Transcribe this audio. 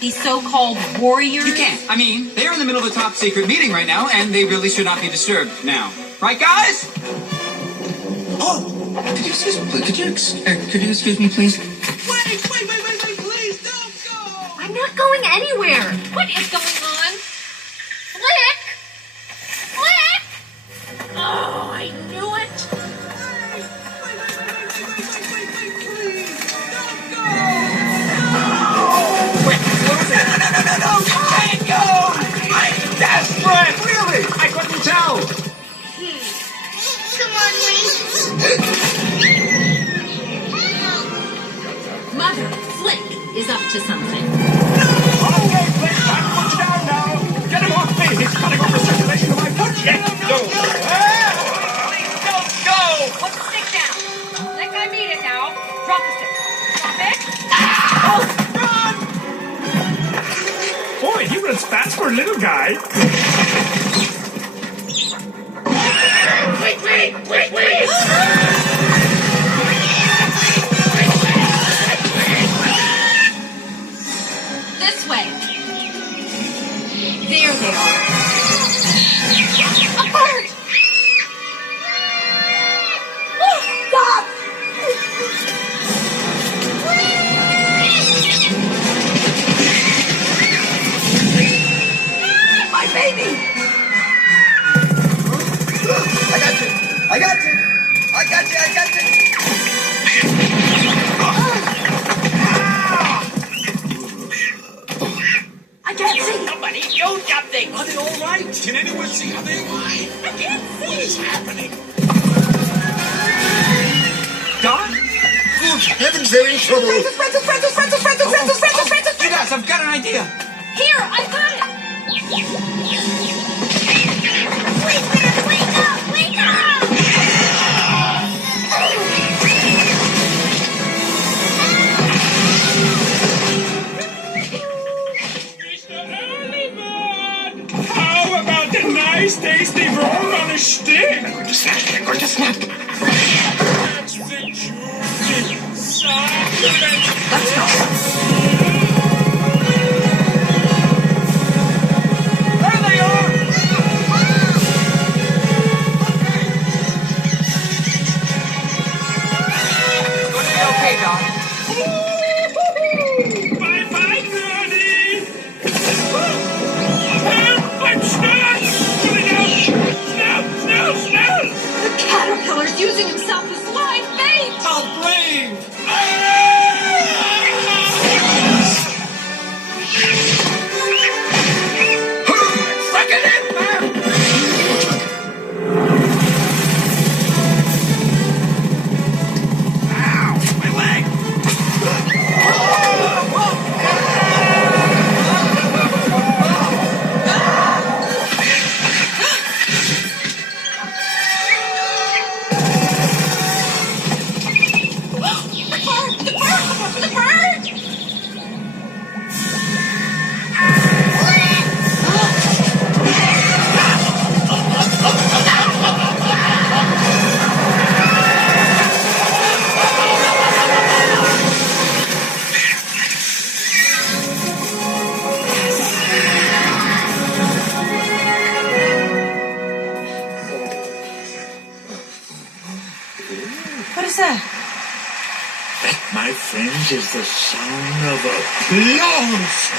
these so-called warriors? You can't. I mean, they're in the middle of a top secret meeting right now, and they really should not be disturbed now. Right, guys? Oh, could you excuse me, please? Could you excuse me, please? Wait, please don't go! I'm not going anywhere. What is going on? Flick! Flick! Oh, I knew it. Wait, please don't go! Wait, what was it? No, you can't go! I'm desperate! Really? I couldn't tell. Come on, Lee. Mother, Flick is up to something. Okay, Flick, time to put you down now. Get him off me. He's cutting off the circulation of my foot. Get go. Please don't go! Put the stick down. Flick, I mean it now. Drop the stick. Drop it. Boy, he runs fast for a little guy. Wait. This way. There they are. Apart! Oh, stop! My baby! I got you! I can't see! Somebody do something! Are they all right? Can anyone see how they're alive? I can't see! What is happening? Don? Good heavens, they're in trouble. Francis! You guys, I've got an idea. Here, I got it! Wake up! Mr. Earlybird! How about a nice, tasty roll on a stick? I'm going to snap. That's the juicy, succulent... Let's go. There they are. It's going to be okay, Don. Bye-bye, Birdie! Help! I'm stuck! Coming out! Snell! The caterpillar's using himself as live bait! How brave. Suck it in, man! Ow! My leg! The bird! What is that? That, my friends, is the sound of applause.